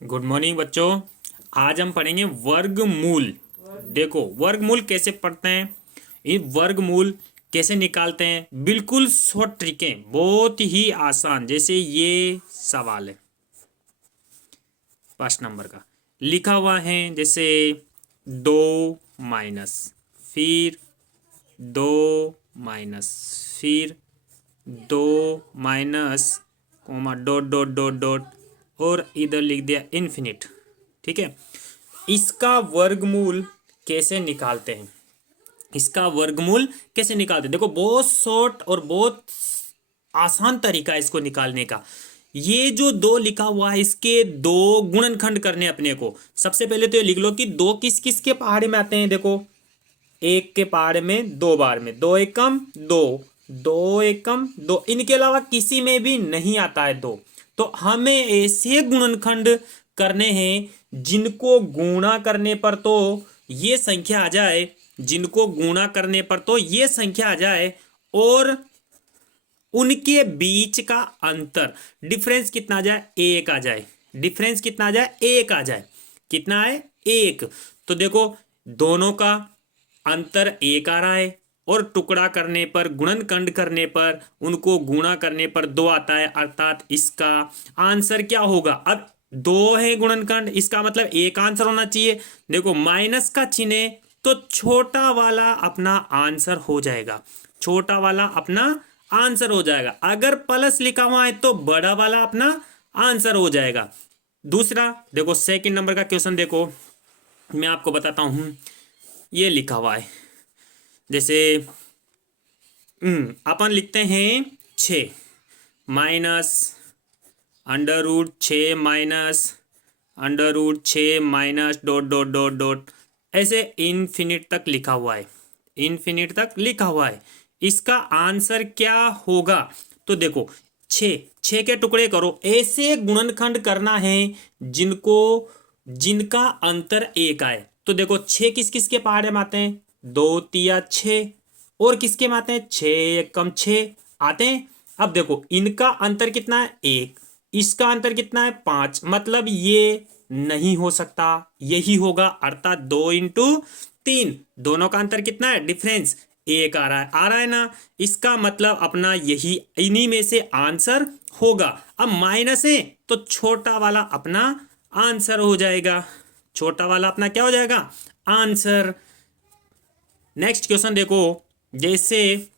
Good morning बच्चों। आज हम पढ़ेंगे वर्गमूल। देखो वर्गमूल कैसे पढ़ते हैं, ये वर्गमूल कैसे निकालते हैं। बिल्कुल शॉर्ट ट्रिकें, बहुत ही आसान। जैसे ये सवाल है 5 नंबर का, लिखा हुआ है जैसे 2 माइनस, फिर 2 माइनस, फिर 2 minus, comma dot dot dot dot, और इधर लिख दिया इन्फिनिट। ठीक है, इसका वर्गमूल कैसे निकालते हैं, इसका वर्गमूल कैसे निकालते हैं। देखो बहुत शॉर्ट और बहुत आसान तरीका है इसको निकालने का। ये जो दो लिखा हुआ है, इसके दो गुणनखंड करने अपने को। सबसे पहले तो ये लिख लो कि दो किस किस के पहाड़े में आते हैं। देखो एक के पहाड़े में 2 बार में, 2 एकम 2, 2 एकम 2, इनके अलावा किसी में भी नहीं आता है 2। तो हमें ऐसे गुणनखंड करने हैं जिनको गुणा करने पर तो ये संख्या आ जाए, जिनको गुणा करने पर तो ये संख्या आ जाए, और उनके बीच का अंतर, डिफरेंस कितना आ जाए, 1 आ जाए। डिफरेंस कितना आ जाए, 1 आ जाए। कितना है, 1। तो देखो दोनों का अंतर 1 आ रहा है, और टुकड़ा करने पर, गुणनखंड करने पर, उनको गुणा करने पर 2 आता है, अर्थात इसका आंसर क्या होगा। अब 2 है गुणनखंड, इसका मतलब 1 आंसर होना चाहिए। देखो माइनस का चिन्ह है तो छोटा वाला अपना आंसर हो जाएगा, छोटा वाला अपना आंसर हो जाएगा। अगर प्लस लिखा हुआ है तो बड़ा वाला अपना आंसर हो जाएगा। दूसरा देखो सेकंड नंबर का क्वेश्चन देखो, मैं आपको बताता हूं। ये लिखा हुआ है जैसे अपन लिखते हैं 6 minus √6 minus √6 minus dot dot dot dot, ऐसे इन्फिनिट तक लिखा हुआ है, इन्फिनिट तक लिखा हुआ है। इसका आंसर क्या होगा। तो देखो 6 के टुकड़े करो, ऐसे गुणनखंड करना है जिनको, जिनका अंतर 1 आए। तो देखो 6 किस किस के पहाड़े में आते हैं, 2 3 6, और किसके में आते हैं, 6 एकम 6 आते हैं। अब देखो इनका अंतर कितना है, 1, इसका अंतर कितना है, 5, मतलब ये नहीं हो सकता, यही होगा। अर्थात 2 × 3, दोनों का अंतर कितना है, डिफरेंस 1 आ रहा है, आ रहा है ना। इसका मतलब अपना यही, इन्हीं में से आंसर होगा। अब माइनस है तो छोटा वाला अपना आंसर हो जाएगा, छोटा वाला अपना क्या हो जाएगा, आंसर। नेक्स्ट क्वेश्चन देखो, जैसे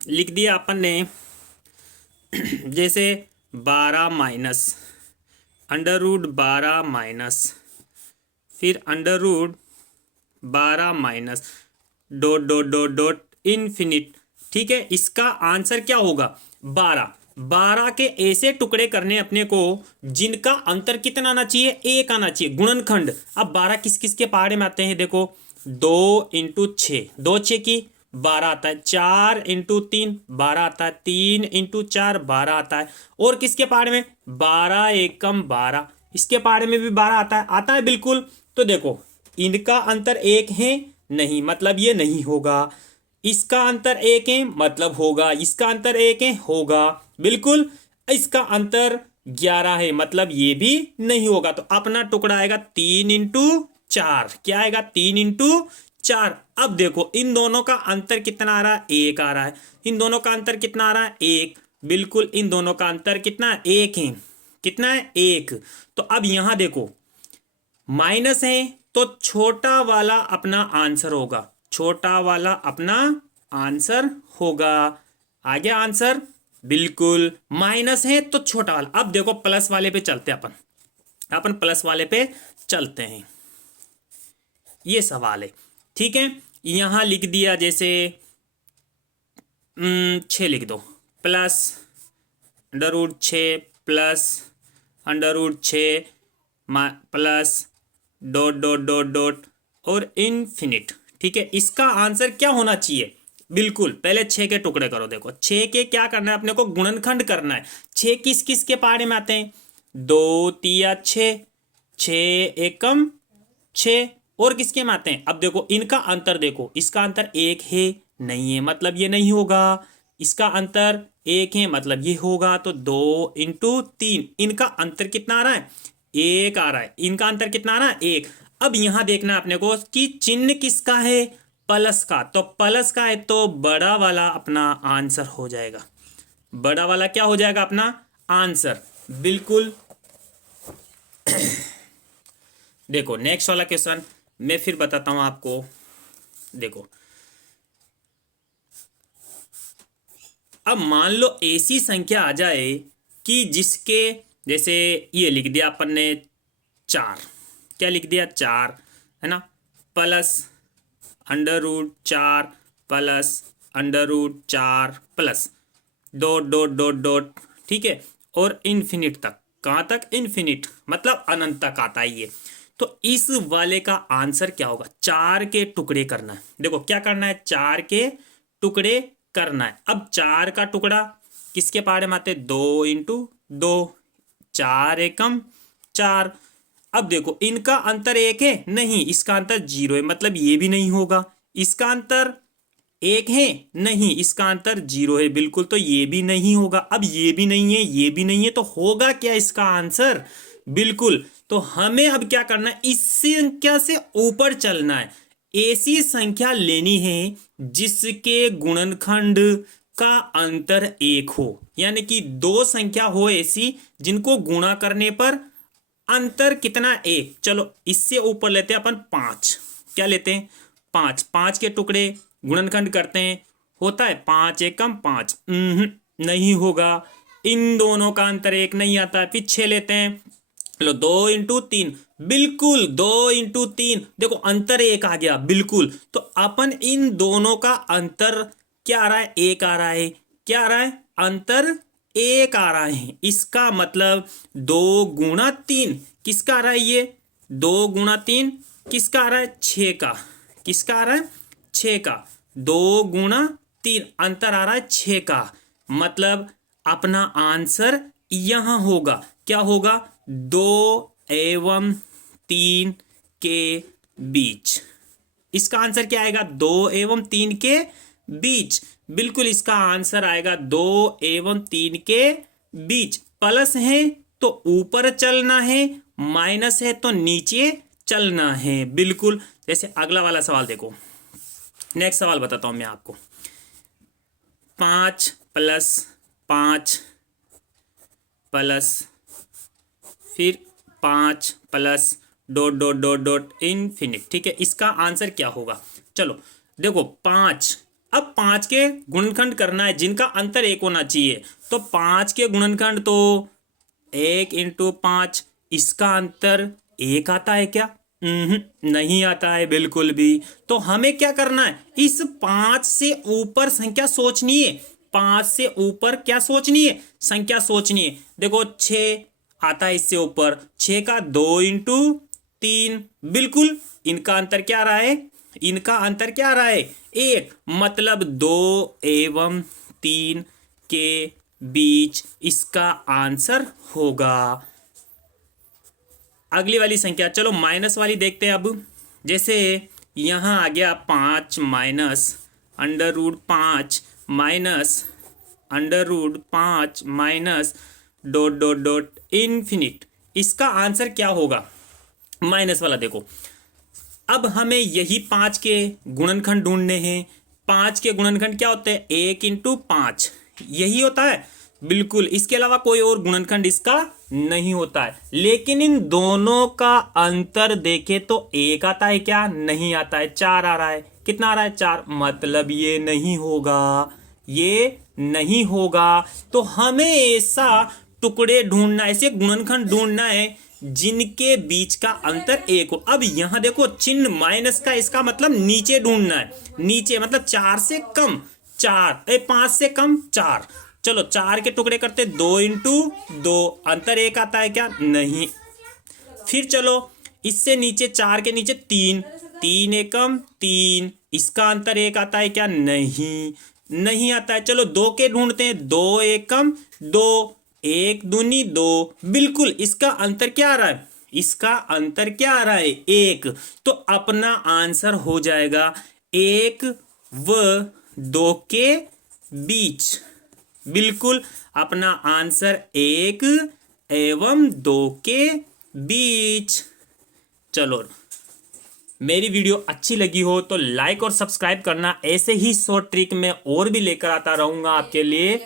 लिख दिया अपन ने जैसे 12 माइनस √12 माइनस, फिर √12 minus dot dot dot dot infinite. ठीक है, इसका आंसर क्या होगा, 12। 12 के ऐसे टुकड़े करने अपने को जिनका अंतर कितना आना चाहिए, 1 आना चाहिए, गुणनखंड। अब 12 किस किस के पहाड़े में आते हैं, देखो 2 × 6, 2 6 की 12 आता है, 4 × 3 12 आता है, 3 × 4 12 आता है, और किसके पहाड़े में 12 एकम 12, इसके पहाड़े में भी 12 आता है, आता है बिल्कुल। तो देखो इनका अंतर 1 है, नहीं मतलब ये नहीं होगा। इसका अंतर 1 है मतलब होगा, इसका अंतर 1 है, होगा बिल्कुल। इसका अंतर 11 है मतलब ये भी नहीं होगा। तो अपना टुकड़ा आएगा 3 × 4, क्या आएगा, 3 × 4। अब देखो इन दोनों का अंतर कितना आ रहा है, 1 आ रहा है। इन दोनों का अंतर कितना आ रहा है, 1, बिल्कुल। इन दोनों का अंतर कितना है, 1 है, कितना है, 1। तो अब यहां देखो माइनस है तो छोटा वाला अपना आंसर होगा, छोटा वाला अपना आंसर होगा। आ गया आंसर, बिल्कुल। माइनस है तो छोटा वाला। अब देखो प्लस वाले पे चलते हैं, अपन प्लस वाले पे चलते हैं। ये सवाल है, ठीक है। यहां लिख दिया जैसे 6 लिख दो, plus √6 plus √6 plus dot dot dot dot और इन्फिनिट। ठीक है, इसका आंसर क्या होना चाहिए, बिल्कुल पहले 6 के टुकड़े करो। देखो 6 के क्या करना है अपने को, गुणनखंड करना है। 6 किस किस के पहाड़े में आते हैं, 2 × 3 = 6, 6 × 6, और किसके में आते हैं। अब देखो इनका अंतर देखो, इसका अंतर 1 है, नहीं है मतलब ये नहीं होगा। इसका अंतर 1 है मतलब ये होगा। तो 2 × 3, इनका अंतर कितना आ रहा है, एक आ रहा है, इनका अंतर कितना आ रहा है, एक। अब यहां देखना है अपने को कि चिन्ह किसका है, प्लस का, तो प्लस का है तो बड़ा वाला अपना आंसर हो जाएगा, बड़ा वाला क्या हो जाएगा अपना आंसर, बिल्कुल। देखो नेक्स्ट वाला क्वेश्चन मैं फिर बताता हूं आपको। देखो अब मान लो ऐसी संख्या आ जाए कि जिसके, जैसे ये लिख दिया अपन ने 4, क्या लिख दिया 4, है ना, plus √4 plus √4 plus dot dot dot dot, ठीक है, और इन्फिनिट तक, कहाँ तक, इन्फिनिट मतलब अनंत तक आता है ये। तो इस वाले का आंसर क्या होगा, 4 के टुकड़े करना है। देखो क्या करना है, 4 के टुकड़े करना है। अब 4 का टुकड़ा किसके पारे में आते, 2 × 2, 4 एकम 4। अब देखो इनका अंतर 1 है, नहीं, इसका अंतर 0 है, मतलब ये भी नहीं होगा। इसका अंतर 1 है, नहीं, इसका अंतर 0 है, बिल्कुल, तो ये भी नहीं होगा। अब ये भी नहीं है, ये भी नहीं है, तो होगा क्या इसका आंसर, बिल्कुल। तो हमें अब क्या करना है, इस संख्या से ऊपर चलना है, ऐसी संख्या लेनी है जिसके गुणनखंड का अंतर 1 हो, यानी कि 2 संख्या हो ऐसी जिनको गुणा करने पर अंतर कितना, 1। चलो इससे ऊपर लेते हैं अपन 5, क्या लेते हैं 5, 5 के टुकड़े गुणनखंड करते हैं, होता है 5 एकम 5, नहीं होगा, इन दोनों का अंतर 1 नहीं आता है। पीछे लेते हैं, लो 2 × 3, बिल्कुल 2 × 3, देखो अंतर 1 आ गया, बिल्कुल। तो अपन इन दोनों का अंतर क्या आ रहा है, 1 आ रहा है, क्या आ रहा है, अंतर 1 आ रहा है। इसका मतलब 2 × 3 किसका आ रहा है, ये 2 × 3 किसका आ रहा है, 6 का, किसका आ रहा है, 6 का, 2 × 3 अंतर आ रहा है 6 का, मतलब अपना आंसर यहां होगा, क्या होगा, 2 एवं 3 के बीच। इसका आंसर क्या आएगा, 2 एवं 3 के बीच, बिल्कुल इसका आंसर आएगा 2 एवं 3 के बीच। प्लस है तो ऊपर चलना है, माइनस है तो नीचे चलना है, बिल्कुल। जैसे अगला वाला सवाल देखो, नेक्स्ट सवाल बताता हूं मैं आपको, 5 + 5 प्लस फिर 5 plus dot dot dot dot infinite, ठीक है, इसका आंसर क्या होगा। चलो देखो 5, अब 5 के गुणनखंड करना है जिनका अंतर 1 होना चाहिए, तो 5 के गुणनखंड तो 1 × 5, इसका अंतर 1 आता है क्या, नहीं आता है बिल्कुल भी। तो हमें क्या करना है, इस 5 से ऊपर संख्या सोचनी है, 5 से ऊपर क्या सोचनी है, संख्या सोचनी है। देखो 6 आता है इससे ऊपर, 6 का 2 × 3, बिल्कुल इनका अंतर क्या आ रहा है, इनका अंतर क्या आ रहा है, 1, मतलब 2 एवं 3 के बीच इसका आंसर होगा। अगली वाली संख्या, चलो माइनस वाली देखते हैं अब। जैसे यहां आ गया 5 minus √5 minus √5 minus dot dot dot infinite, इसका आंसर क्या होगा, माइनस वाला। देखो अब हमें यही 5 के गुणनखंड ढूंढने हैं। 5 के गुणनखंड क्या होते हैं, 1 × 5, यही होता है, बिल्कुल, इसके अलावा कोई और गुणनखंड इसका नहीं होता है। लेकिन इन दोनों का अंतर देखे तो 1 आता है क्या, नहीं आता है, 4 आ रहा है, कितना आ रहा है, 4, मतलब ये नहीं होगा, ये नहीं होगा। तो हमें ऐसा टुकड़े ढूंढना, ऐसे गुणनखंड ढूंढना है जिनके बीच का अंतर 1 हो। अब यहां देखो चिन्ह माइनस का, इसका मतलब नीचे ढूंढना है, नीचे मतलब 4 से कम, 5 से कम 4। चलो 4 के टुकड़े करते, 2 × 2, अंतर 1 आता है क्या, नहीं। फिर चलो इससे नीचे 4 के नीचे 3, 3 एकम 3, इसका अंतर 1 आता है क्या, नहीं, नहीं आता है। चलो 2 के ढूंढते हैं, 2 एकम 2, 1 दूनी 2, बिल्कुल इसका अंतर क्या आ रहा है, इसका अंतर क्या आ रहा है, 1। तो अपना आंसर हो जाएगा 1 व 2 के बीच, बिल्कुल अपना आंसर 1 एवं 2 के बीच। चलो, मेरी वीडियो अच्छी लगी हो तो लाइक और सब्सक्राइब करना। ऐसे ही शॉर्ट ट्रिक मैं और भी लेकर आता रहूंगा आपके लिए।